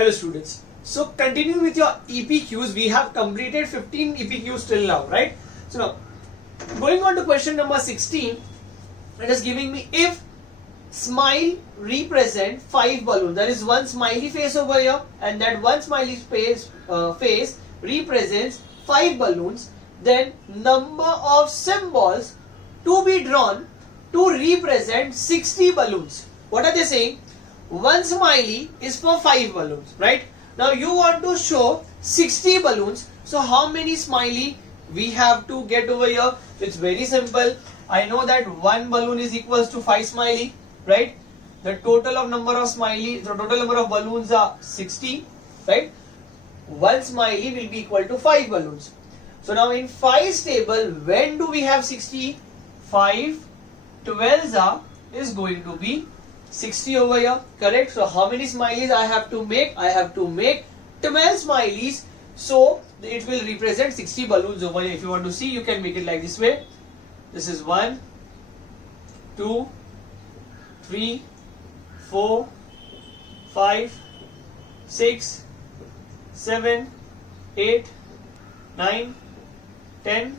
Hello students. So continuing with your EPQs, we have completed 15 EPQs till now, right? So now going on to question number 16, it is giving me if smile represent 5 balloons. There is one smiley face over here, and that one smiley face represents 5 balloons. Then number of symbols to be drawn to represent 60 balloons. What are they saying? One smiley is for 5 balloons, right? Now you want to show 60 balloons. So how many smiley we have to get over here? It's very simple. I know that one balloon is equals to 5 smiley, right? The total of number of smiley, the total number of balloons are 60, right? One smiley will be equal to 5 balloons. So now in 5's table, when do we have 60? 5 12s is going to be 60 over here, correct? So how many smileys I have to make? I have to make 12 smileys. So it will represent 60 balloons over here. If you want to see, you can make it like this way. This is 1, 2, 3, 4, 5, 6, 7, 8, 9, 10,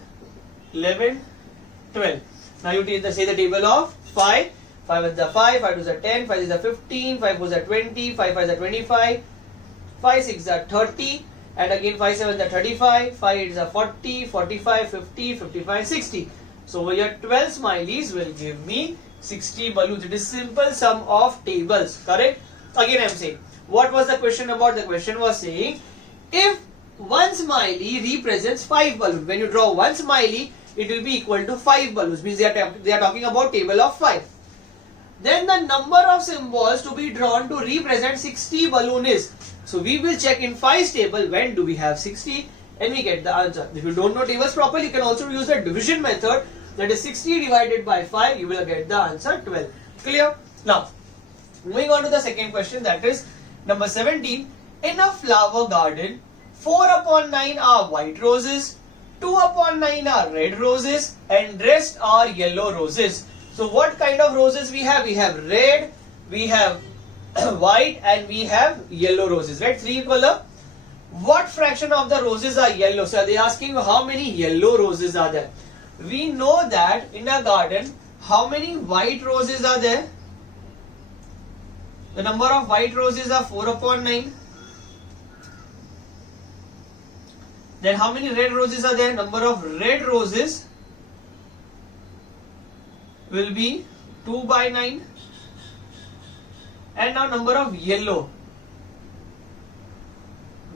11, 12. Now you say the table of 5. 5 is the 5, 5 is the 10, 5 is the 15, 5 is the 20, 5 is the 25, 5 6 is the 30, and again 5 7 is the 35, 5 8 is the 40, 45, 50, 55, 60. So over here 12 smileys will give me 60 balloons. It is simple sum of tables, correct? Again I am saying, what was the question about? The question was saying, if one smiley represents 5 balloons, when you draw one smiley, it will be equal to 5 balloons. Means they are talking about table of 5. Then the number of symbols to be drawn to represent 60 balloon is. So we will check in 5's table when do we have 60 and we get the answer. If you don't know tables properly, you can also use the division method. That is 60 divided by 5, you will get the answer 12. Clear? Now, moving on to the second question, that is number 17. In a flower garden, 4 upon 9 are white roses, 2 upon 9 are red roses, and rest are yellow roses. So what kind of roses we have? We have red, we have white, and we have yellow roses, right? 3 color. What fraction of the roses are yellow? So they are asking how many yellow roses are there. We know that in a garden, how many white roses are there? The number of white roses are 4 upon 9. Then how many red roses are there? Number of red roses will be 2 by 9. And now number of yellow,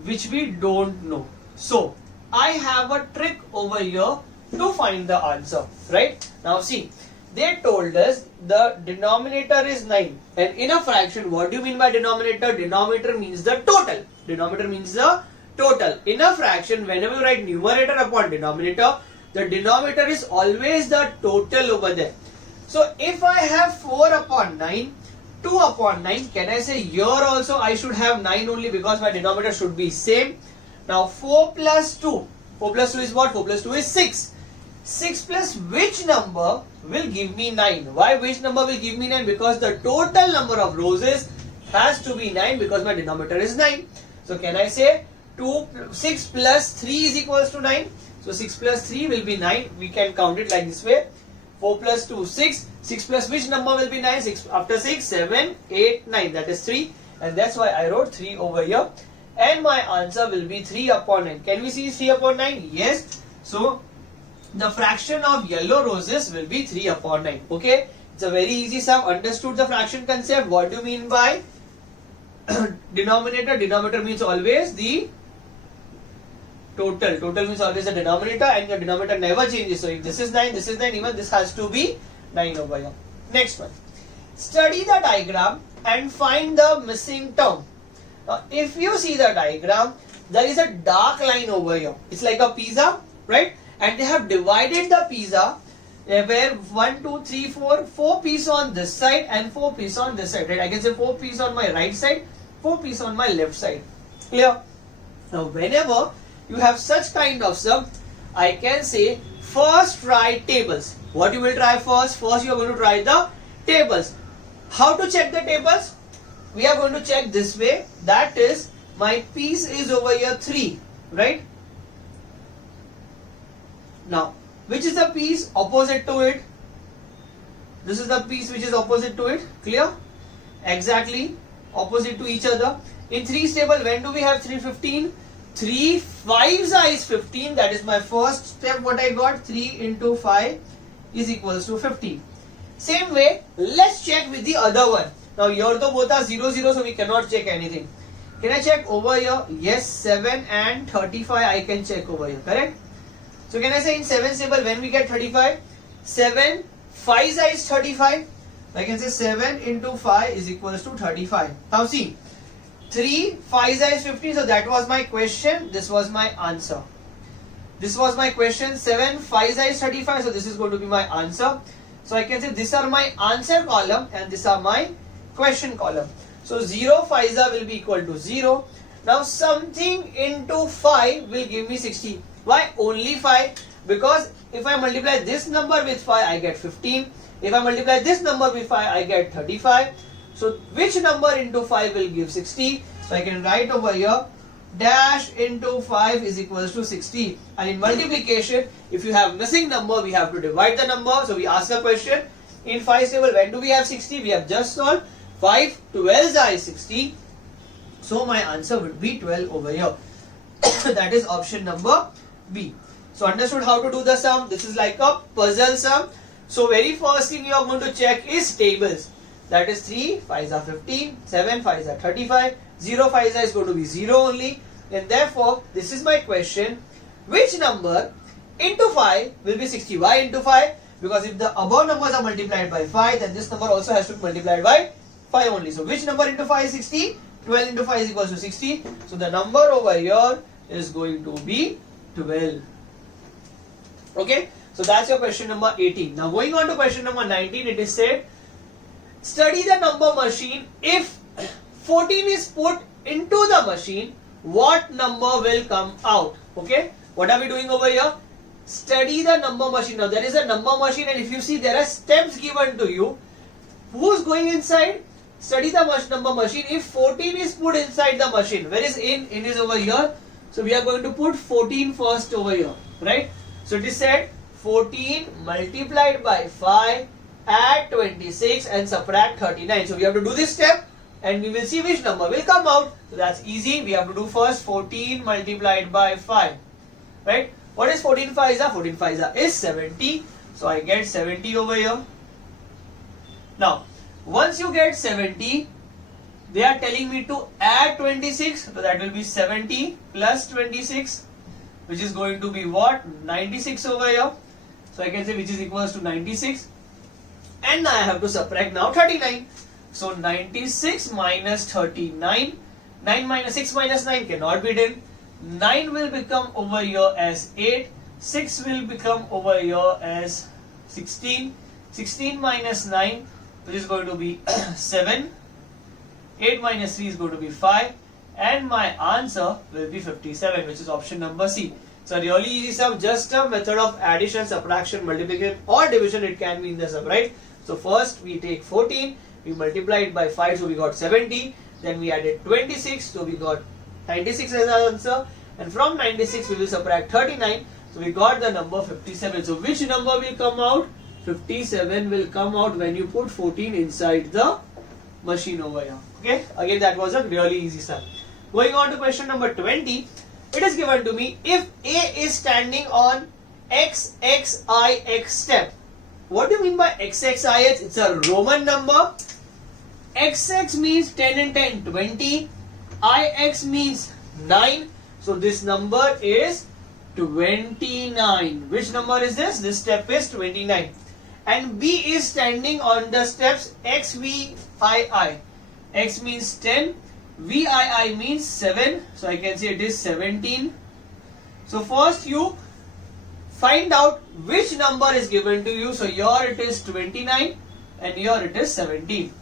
which we don't know. So I have a trick over here to find the answer, right? Now see, they told us the denominator is 9, and in a fraction, what do you mean by denominator? Denominator means the total. Denominator means the total. In a fraction, whenever you write numerator upon denominator, the denominator is always the total over there. So if I have 4 upon 9, 2 upon 9, can I say here also I should have 9 only because my denominator should be same. Now 4 plus 2. 4 plus 2 is what? 4 plus 2 is 6. 6 plus which number will give me 9? Why which number will give me 9? Because the total number of roses has to be 9 because my denominator is 9. So can I say 6 plus 3 is equals to 9? So 6 plus 3 will be 9. We can count it like this way. 4 plus 2, 6. 6 plus which number will be 9? 6 after 6, 7, 8, 9. That is 3. And that's why I wrote 3 over here. And my answer will be 3 upon 9. Can we see 3 upon 9? Yes. So the fraction of yellow roses will be 3 upon 9. Okay. It's a very easy sum. Understood the fraction concept? What do you mean by denominator? Denominator means always the total. Total means always the denominator, and your denominator never changes. So if this is 9, this is 9, even this has to be 9 over here. Next one. Study the diagram and find the missing term. Now if you see the diagram, there is a dark line over here. It's like a pizza, right? And they have divided the pizza where 1, 2, 3, 4 pieces on this side and 4 pieces on this side, right? I can say 4 pieces on my right side, 4 pieces on my left side. Clear? Now whenever you have such kind of sum, I can say first try tables. What you will try first? First you are going to try the tables. How to check the tables? We are going to check this way. That is, my piece is over here 3, right? Now, which is the piece opposite to it? This is the piece which is opposite to it. Clear? Exactly opposite to each other. In 3's table, when do we have 3, 15? 3 5s is 15. That is my first step. What I got? 3 into 5 is equals to 15. Same way, let's check with the other one. Now here though both are 0, 0, so we cannot check anything. Can I check over here? Yes, 7 and 35 I can check over here, correct? So can I say in 7's table when we get 35? 7 5's is 35. I can say 7 into 5 is equals to 35. Now see, 3 5's is 15, so that was my question, this was my answer. This was my question, 7 5's is 35, so this is going to be my answer. So I can say these are my answer column and these are my question column. So 0 5's will be equal to 0. Now something into 5 will give me 60. Why only 5? Because if I multiply this number with 5, I get 15. If I multiply this number with 5, I get 35. So which number into 5 will give 60? So I can write over here, dash into 5 is equals to 60. And in multiplication, if you have missing number, we have to divide the number. So we ask a question, in 5's table, when do we have 60? We have just solved. 5 12's is 60. So my answer would be 12 over here. That is option number B. So understood how to do the sum? This is like a puzzle sum. So very first thing you are going to check is tables. That is 3 5's are 15, 7 5's are 35, 0 5's is going to be 0 only. And therefore, this is my question. Which number into 5 will be 60? Why into 5? Because if the above numbers are multiplied by 5, then this number also has to be multiplied by 5 only. So which number into 5 is 60? 12 into 5 is equals to 60. So the number over here is going to be 12. Okay. So that's your question number 18. Now going on to question number 19, it is said, study the number machine. If 14 is put into the machine, what number will come out? Okay. What are we doing over here? Study the number machine. Now there is a number machine, and if you see there are steps given to you. Who's going inside? Study the number machine. If 14 is put inside the machine, where is in? In is over here. So we are going to put 14 first over here, right? So it is said 14 multiplied by 5, add 26 and subtract 39. So we have to do this step and we will see which number will come out. So that's easy. We have to do first 14 multiplied by 5, right? What is 14 5's are? 14 5's are is 70. So I get 70 over here. Now, once you get 70, they are telling me to add 26. So that will be 70 plus 26, which is going to be what? 96 over here. So I can say which is equals to 96. And now I have to subtract now 39. So 96 minus 39. 9 minus 6 minus 9 cannot be done. 9 will become over here as 8. 6 will become over here as 16. 16 minus 9, which is going to be 7. 8 minus 3 is going to be 5. And my answer will be 57, which is option number C. So really easy sum, just a method of addition, subtraction, multiplication or division. It can be in the sum, right? So first we take 14, we multiply it by 5, so we got 70. Then we added 26, so we got 96 as our answer. And from 96 we will subtract 39, so we got the number 57. So which number will come out? 57 will come out when you put 14 inside the machine over here. Okay, again that was a really easy sum. Going on to question number 20, it is given to me, if A is standing on X, X, I, X step. What do you mean by X, X, I, X? It's a Roman number. X, X means 10 and 10, 20. I, X means 9. So this number is 29. Which number is this? This step is 29. And B is standing on the steps X, V, I. X means 10. VII means 7. So I can say it is 17. So first you find out which number is given to you. So here it is 29 and here it is 17.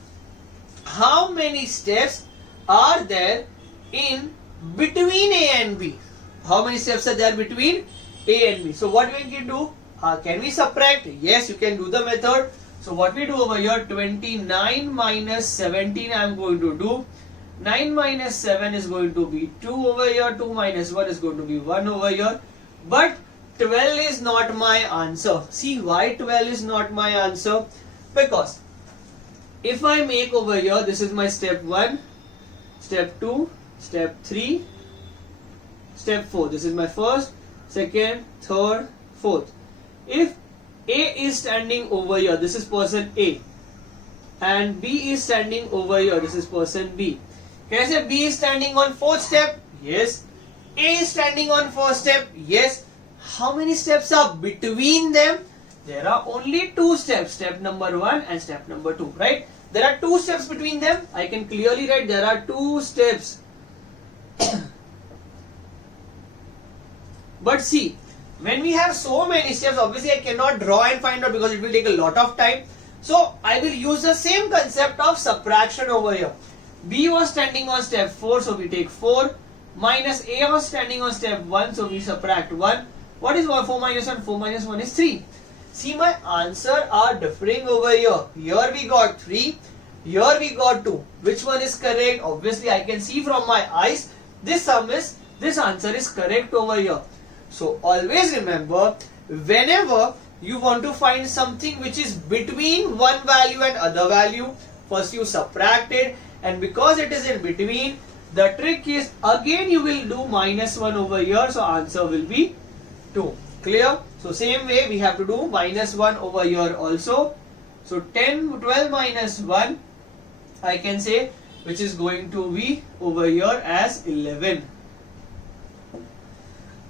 How many steps are there in between A and B? How many steps are there between A and B? So what we can do? Can we subtract? Yes, you can do the method. So what we do over here, 29 minus 17 I am going to do. 9 minus 7 is going to be 2 over here. 2 minus 1 is going to be 1 over here. But 12 is not my answer. See why 12 is not my answer? Because if I make over here, this is my step 1, step 2, step 3, step 4. This is my first, second, third, fourth. If A is standing over here, this is person A, and B is standing over here, this is person B. Can I say B is standing on fourth step? Yes. A is standing on first step? Yes. How many steps are between them? There are only 2 steps, step number 1 and step number 2, right? There are 2 steps between them. I can clearly write there are 2 steps. But see, when we have so many steps, obviously I cannot draw and find out because it will take a lot of time. So I will use the same concept of subtraction over here. B was standing on step 4, so we take 4. Minus A was standing on step 1, so we subtract 1. What is 4 minus 1? 4 minus 1 is 3. See, my answer are differing over here. Here we got 3. Here we got 2. Which one is correct? Obviously I can see from my eyes. This answer is correct over here. So always remember, whenever you want to find something which is between one value and other value, first you subtract it, and because it is in between, the trick is again you will do minus 1 over here, so answer will be 2. Clear? So same way we have to do minus 1 over here also. So 12 minus 1 I can say, which is going to be over here as 11.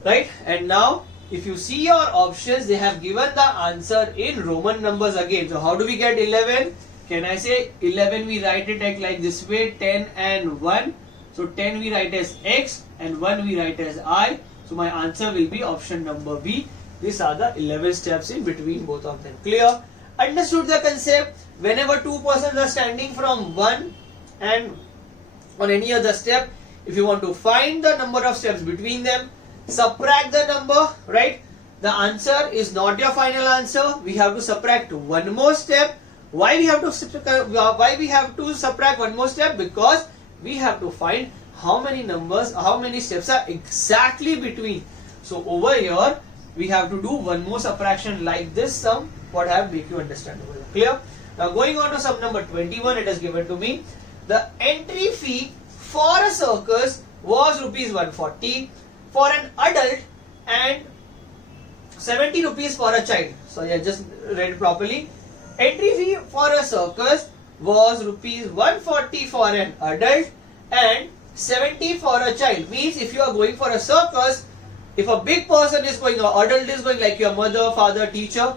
Right? And now if you see your options, they have given the answer in Roman numbers again. So how do we get 11? Can I say 11 we write it like this way, 10 and 1. So 10 we write as X and 1 we write as I. So my answer will be option number B. These are the 11 steps in between both of them. Clear? Understood the concept? Whenever 2 persons are standing from one and on any other step, if you want to find the number of steps between them, subtract the number, right? The answer is not your final answer. We have to subtract one more step. Why we have to subtract one more step? Because we have to find how many steps are exactly between. So over here we have to do one more subtraction like this sum, what I have make you understand over here. Clear? Now going on to sum number 21, it is given to me. The entry fee for a circus was rupees 140 for an adult and 70 rupees for a child. So I just read properly. Entry fee for a circus was rupees 140 for an adult and 70 for a child. Means if you are going for a circus, if a big person is going or adult is going, like your mother, father, teacher,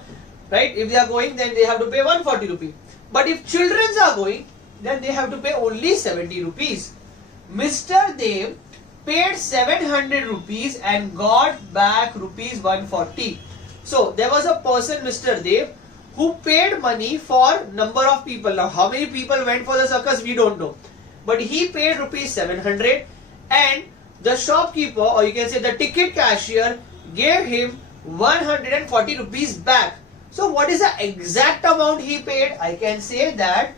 right? If they are going, then they have to pay 140 rupees. But if children are going, then they have to pay only 70 rupees. Mr. Dev paid 700 rupees and got back rupees 140. So there was a person, Mr. Dev, who paid money for number of people. Now how many people went for the circus, we don't know. But he paid rupees 700 and the shopkeeper, or you can say the ticket cashier, gave him 140 rupees back. So what is the exact amount he paid? I can say that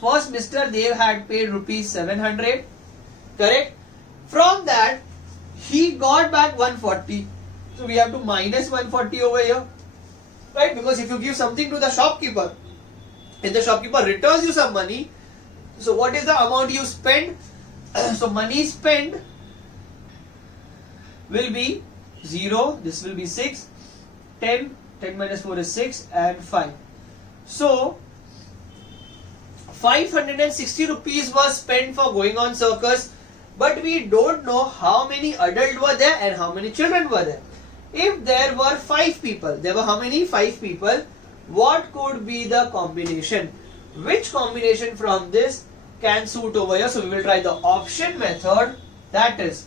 first Mr. Dev had paid rupees 700, correct? From that he got back 140. So we have to minus 140 over here, right? Because if you give something to the shopkeeper and the shopkeeper returns you some money, so what is the amount you spend? So money spent will be 0, this will be 6, 10 minus 4 is 6 and 5. So 560 rupees was spent for going on circus, but we don't know how many adults were there and how many children were there. If there were 5 people, there were how many? 5 people. What could be the combination? Which combination from this can suit over here? So we will try the option method. That is,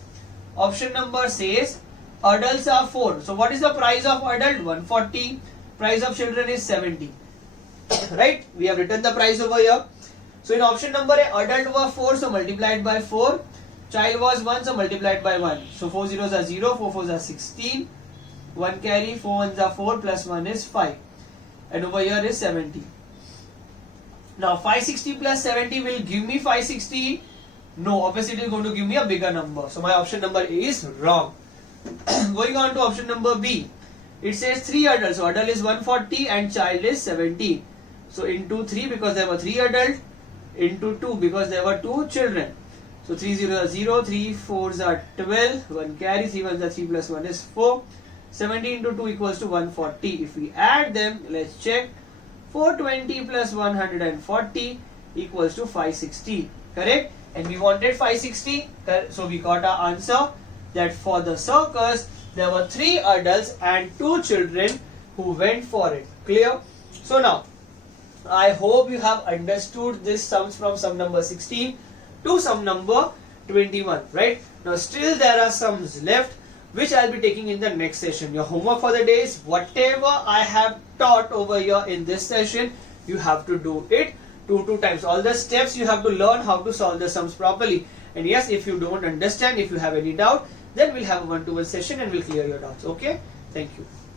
option number says adults are 4. So what is the price of adult? 140. Price of children is 70. Right? We have written the price over here. So in option number A, adult was 4, so multiplied by 4. Child was 1, so multiplied by 1. So 4 zeros are 0, 4 fours are 16. 1 carry, 4 ones are 4, plus 1 is 5. And over here is 70. Now 560 plus 70 will give me 560. No, obviously it is going to give me a bigger number. So my option number A is wrong. Going on to option number B. It says 3 adults. So adult is 140 and child is 17. So into 3 because there were 3 adults. Into 2 because there were 2 children. So 3 0 are 0, 3 4s are 12, 1 carry, 3 1s are 3 plus 1 is 4. 17 into 2 equals to 140. If we add them, let's check. 420 plus 140 equals to 560. Correct? And we wanted 560. So we got our answer that for the circus, there were 3 adults and 2 children who went for it. Clear? So now, I hope you have understood this sums from sum number 16 to sum number 21. Right? Now still there are sums left which I'll be taking in the next session. Your homework for the day is whatever I have taught over here in this session, you have to do it 2 times. All the steps you have to learn how to solve the sums properly. And yes, if you don't understand, if you have any doubt, then we'll have a one-to-one session and we'll clear your doubts. Okay? Thank you.